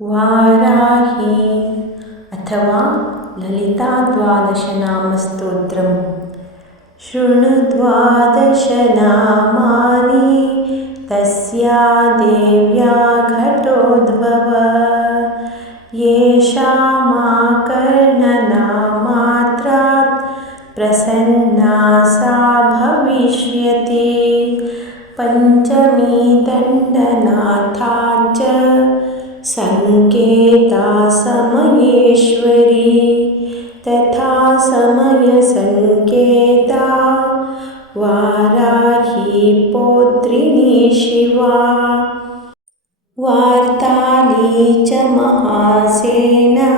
वाराही अथवा ललिताद्वादशनामस्तोत्रम्। शृणु द्वादशनामानि तस्या देव्या घटोद्भव। येषामाकर्णनामात्रात् प्रसन्ना सा भविष्यति। पञ्चमी दण्डनाथा च संकेता समयेश्वरी। तथा समयसंकेता वाराही पौत्रिणी शिवा। वार्ताली च महासेना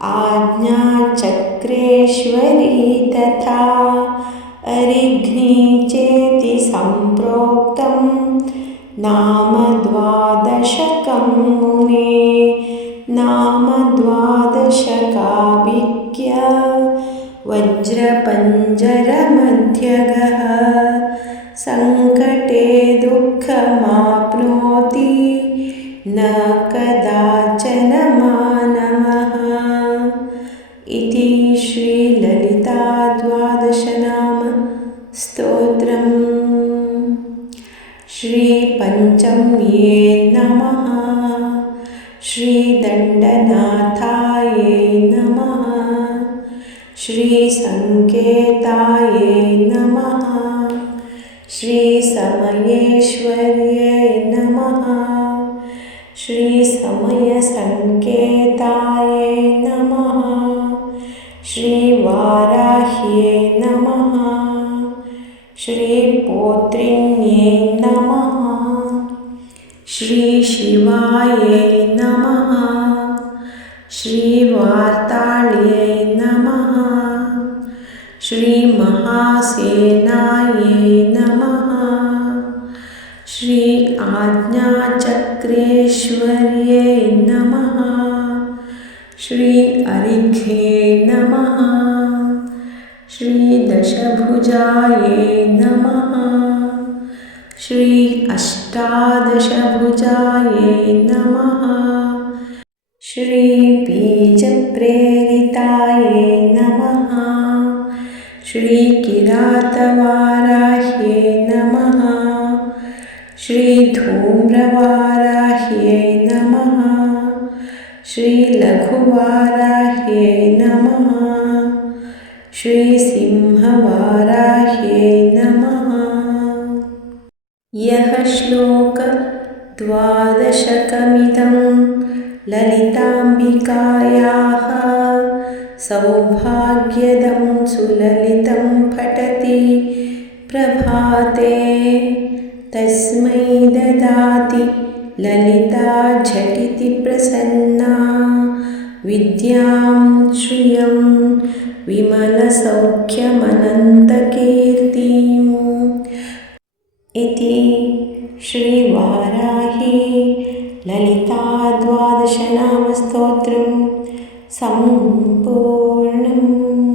आज्ञाचक्रेश्वरी तथा। अरिघ्नी चेति सम्प्रोक्तं नाम द्वादशकं मुने। नाम द्वादशकाभिज्ञ वज्रपञ्जरमध्यगः। सङ्कटे दुःखमाप्नोति न कदाचन मानवः। इति श्रीललिताद्वादशनाम स्तोत्रम्। श्रीपञ्चम्ये नमः। श्रीदण्डनाथाय नमः। श्रीसङ्केताय नमः। श्रीसमयेश्वर्यै नमः। श्रीसमयसङ्केताय नमः। श्रीवाराह्यै नमः। श्रीपौत्रिण्यै नमः। श्रीशिवायै नमः। श्रीवार्ताळ्यै नमः। श्रीमहासेनायै नमः। श्री आज्ञाचक्रेश्वर्यै नमः। श्री अरिघ्ये नमः। श्रीदशभुजायै नमः। श्री अष्टादशभुजायै नमः। श्रीबीजप्रेरितायै नमः। श्रीकिरातवाराह्यै नमः। श्रीधूम्रवाराह्यै नमः। श्रीलघुवाराह्यै नमः। श्रीसिंहवाराह्यै नमः। यः श्लोक द्वादशकमिदं ललिताम्बिकायाः सौभाग्यदं सुललितं पठति प्रभाते तस्मै ददाति ललिता झटिति प्रसन्ना विद्यां श्रियं विमलसौख्यमनन्तकीर्तिम्। इति श्रीवाराही ललिताद्वादशनामस्तोत्रं सम्पूर्णम्।